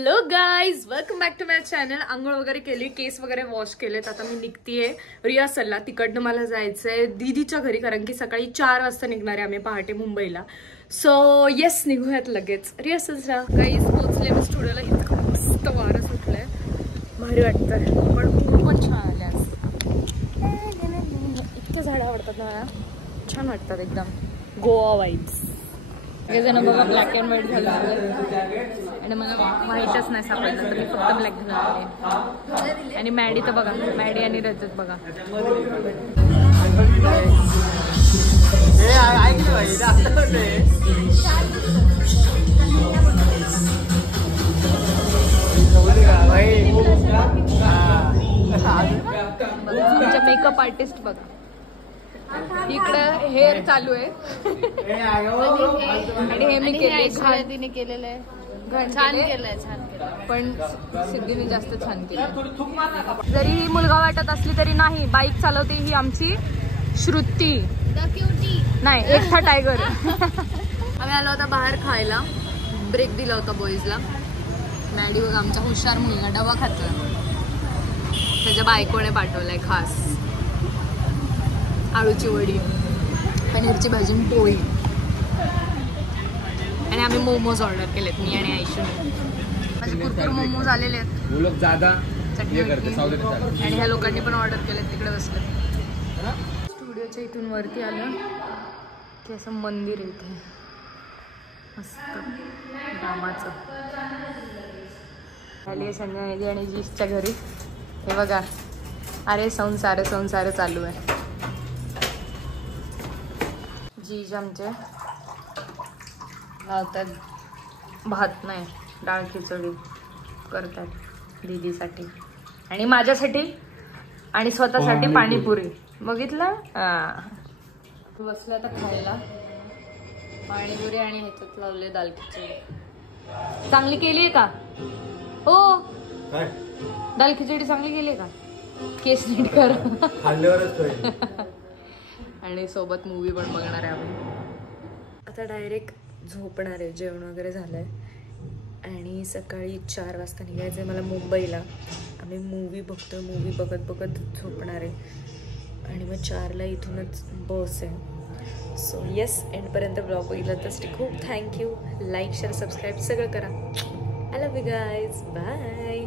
Hello guys, welcome back to my channel. आंघोळ वगैरे केली, केस वगैरे वॉश केलेत. आता मी निघतीये रिहर्सलला. तिकडनं मला जायचंय दीदीच्या घरी, कारण की सकाळी 4 वाजता निघणार आहे आम्ही पहाटे मुंबईला. सो येस, निघूयात लगेच रिहर्सलला. गाईज पोचले मी स्टुडिओला. इतकं मस्त वारं सुटलंय, भारी वाटतंय. पण ऊन पण छान आले आज. इतकं झाडं आवडतात ना मला, छान वाटतात एकदम. गोवा वाईब्स. सगळेजण बघा ब्लॅक अँड व्हाईट घालून आणि मला माहीतच नाही सापडलं, तर मी फक्त ब्लॅक घालून आले. आणि मॅडी तर बघा, मॅडी आणि रजत बघा. आमच्या मेकअप आर्टिस्ट बघा, इकडं हेअर चालू आहे आणि हे मी केले, केलेलं आहे. छान केलंय, छान केलं. पण सिद्धीने जास्त छान केलं. जरी ही मुलगा वाटत असली तरी नाही, बाईक चालवते ही आमची श्रुती नाही, एकटा टायगर. आम्ही आलो होता बाहेर खायला, ब्रेक दिला होता बॉईजला. मॅडी बघा, आमचा हुशार मुलगा डबा खातोय. त्याच्या बायकोने पाठवलाय खास आळूची वडी, पनीरची भाजी, पोळी. आणि आम्ही मोमोज ऑर्डर केलेत, मी आणि आयशूने. माझे कुरकुर मोमोज आलेले आहेत, आणि ह्या लोकांनी पण ऑर्डर केलेत. तिकडे बसले. स्टुडिओच्या इथून वरती आलं की असं मंदिर आहे इथे मस्त रामाचं. आली आहे संजय आणि जीसच्या घरी. हे बघा, अरे संसार संसार चालू आहे. जीज आमचे लावतात भात, नाही डाळ खिचडी करतात दीदीसाठी आणि माझ्यासाठी आणि स्वतःसाठी पाणीपुरी. बघितलं, बसलं आता खायला पाणीपुरी आणि ह्याच्यात लावले दाल खिचडी. चांगली केली आहे का हो? दाल खिचडी चांगली केली का? केस नीट कर. आणि सोबत मूवी पण बघणार आहे आम्ही. आता डायरेक्ट झोपणार आहे. जेवण वगैरे झालंय आणि सकाळी 4 वाजता निघायचंय मला मुंबईला. आम्ही मूवी बघतोय, मूवी बघत बघत झोपणार आहे आणि मग 4ला इथूनच बस आहे. सो येस, एंडपर्यंत ब्लॉग बघितला तर खूप थँक्यू. लाईक, शेअर, सबस्क्राईब सगळं करा. I love you guys, bye.